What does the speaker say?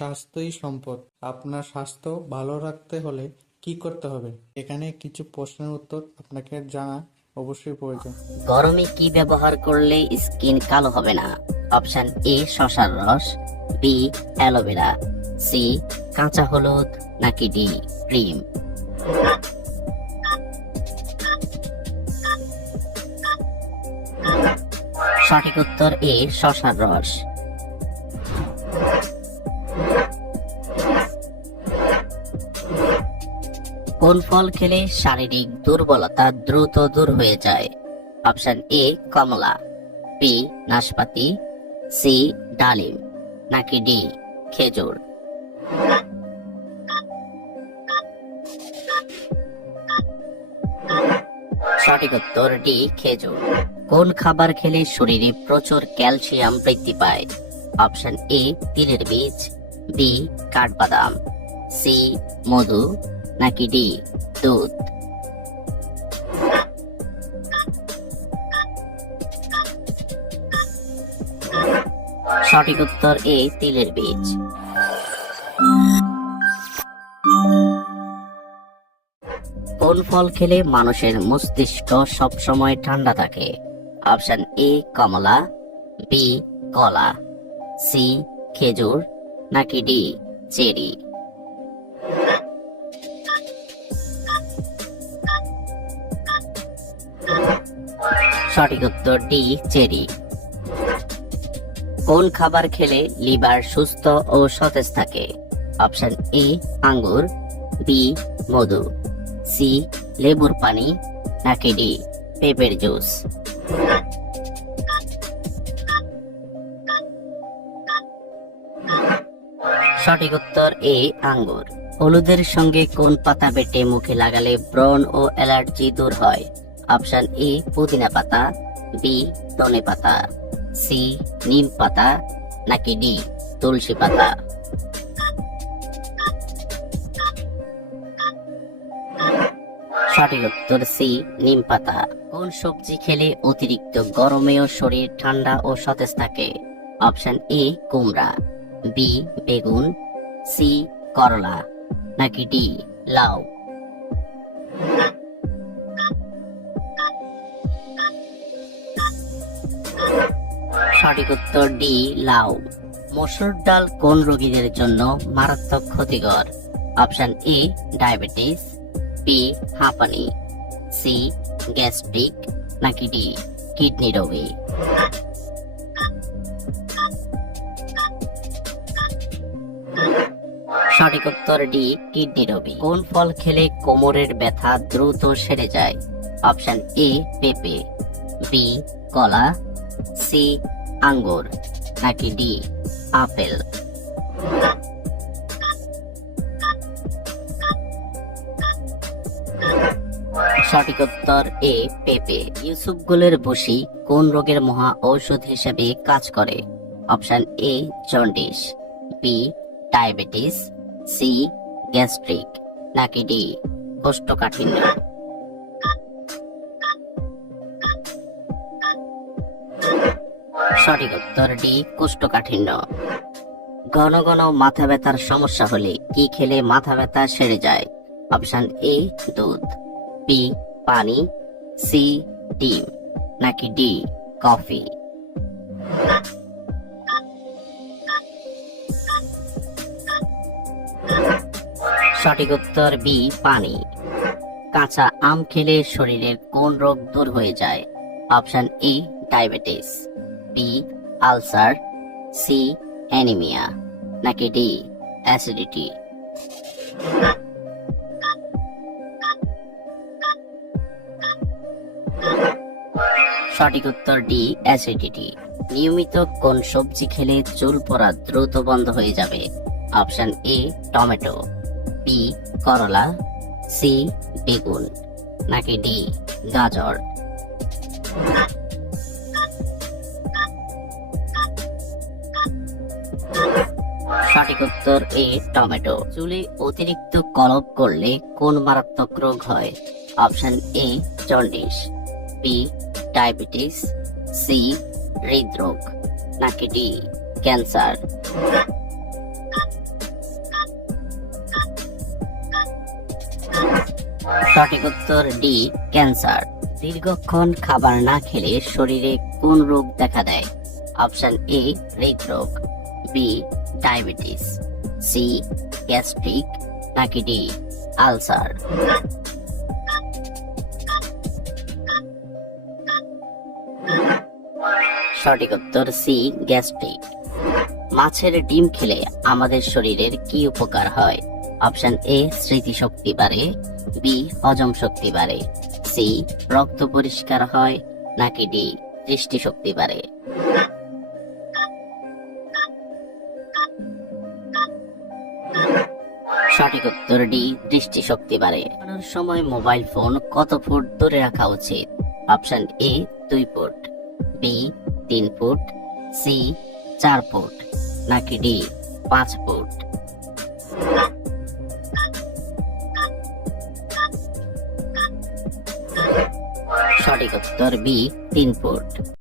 স্বাস্থ্যই সম্পদ। আপনার স্বাস্থ্য ভালো রাখতে হলে কি করতে হবে? এখানে কিছু প্রশ্নের উত্তর আপনাকে জানা অবশ্যই প্রয়োজন। গরমে কি ব্যবহার করলে স্কিন কালো হবে না? অপশন এ শসার রস, বি অ্যালোভেরা, সি কাঁচা হলুদ, নাকি ডি ক্রিম? সঠিক উত্তর এ শসার রস। কোন ফল খেলে শারীরিক দুর্বলতা দ্রুত দূর হয়ে যায়? অপশন এ কমলা, বি নাশপাতি, সি ডালিম, নাকি ডি খেজুর? সঠিক উত্তর ডি খেজুর। কোন খাবার খেলে শরীরে প্রচুর ক্যালসিয়াম বৃদ্ধি পায়? অপশন এ তিলের বীজ, বি কাঠবাদাম, সি মধু, নাকি ডি দুধ? সঠিক উত্তর এ তিলের বীজ। কোন ফল খেলে মানুষের মস্তিষ্ক সবসময় ঠান্ডা থাকে? অপশন এ কমলা, বি কলা, সি খেজুর, নাকি ডি চেরি? সঠিক উত্তর ডি চেরি। কোন খাবার খেলে লিভার সুস্থ ও সতেজ থাকে? অপশন এ আঙ্গুর, বি মধু, সি লেবুর পানি, নাকি ডি পেঁপের জুস? সঠিক উত্তর এ আঙ্গুর। হলুদের সঙ্গে কোন পাতা বেটে মুখে লাগালে ব্রণ ও অ্যালার্জি দূর হয়? অপশন এ পুদিনা পাতা, বি ধনে পাতা, সি নিম পাতা, নাকি ডি তুলসী পাতা? সঠিক উত্তর সি নিম পাতা। কোন সবজি খেলে অতিরিক্ত গরমেও শরীর ঠান্ডা ও সতেজ থাকে? অপশন এ কুমড়া, বি বেগুন, সি করলা, নাকি ডি লাউ? সঠিক উত্তর ডি লাউ। মসুর ডাল কোন রোগীদের জন্য মারাত্মক ক্ষতিকর? অপশন এ ডায়াবেটিস, বি হাঁপানি, সি গ্যাস্ট্রিক, নাকি ডি কিডনি রোগী? সঠিক উত্তর ডি কিডনি রোগী। কোন ফল খেলে কোমরের ব্যথা দ্রুত সেরে যায়? অপশন এ পেঁপে, বি কলা, সি আঙ্গুর, নাকি ডি আপেল? সঠিক উত্তর এ পেঁপে। ইউসুফগুলের বসি কোন রোগের মহা ঔষধ হিসেবে কাজ করে? Option A jaundice, B diabetes, C gastric, নাকি ডি কোষ্ঠকাঠিন্য? সঠিক উত্তর ডি কোষ্ঠকাঠিন্য। ঘন ঘন মাথা ব্যথার সমস্যা হলে কি খেলে মাথা ব্যথা সেরে যায়? অপশন এ দুধ, বি পানি, সি ডিম, নাকি ডি কফি? সঠিক উত্তর বি পানি। কাঁচা আম খেলে শরীরের কোন রোগ দূর হয়ে যায়? Option A diabetes, B ulcer, C anaemia, নাকি ডি অ্যাসিডিটি? সঠিক উত্তর ডি অ্যাসিডিটি। নিয়মিত কোন সবজি খেলে চুল পড়া দ্রুত বন্ধ হয়ে যাবে? অপশন এ টমেটো, বি করলা, সি বেগুন, নাকি ডি গাজর? সঠিক উত্তর এ টমেটো। চুলে অতিরিক্ত কলপ করলে কোন মারাত্মক রোগ হয়? Option A jaundice, B diabetes, C হৃদরোগ, নাকি ডি ক্যান্সার? সঠিক উত্তর ডি ক্যান্সার। দীর্ঘক্ষণ খাবার না খেলে শরীরে কোন রোগ দেখা দেয়? অপশন এ হৃদরোগ, বি ডায়াবেটিস, সি গ্যাস্ট্রিক, নাকি ডি আলসার। সঠিক উত্তর সি গ্যাস্ট্রিক। মাছের ডিম খেলে আমাদের শরীরের কি উপকার হয়? অপশন এ স্মৃতিশক্তি বাড়ে, বি হজম শক্তি বাড়ে, সি রক্ত পরিষ্কার হয়, নাকি ডি দৃষ্টিশক্তি বাড়ে। সঠিক উত্তর ডি দৃষ্টিশক্তি বাড়ে। ঘুমানোর সময় মোবাইল ফোন কত ফুট দূরে রাখা উচিত? Option A 2 foot, B 3 foot, C 4 foot, নাকি ডি 5 ফুট। সঠিক উত্তর বি 3 ফুট।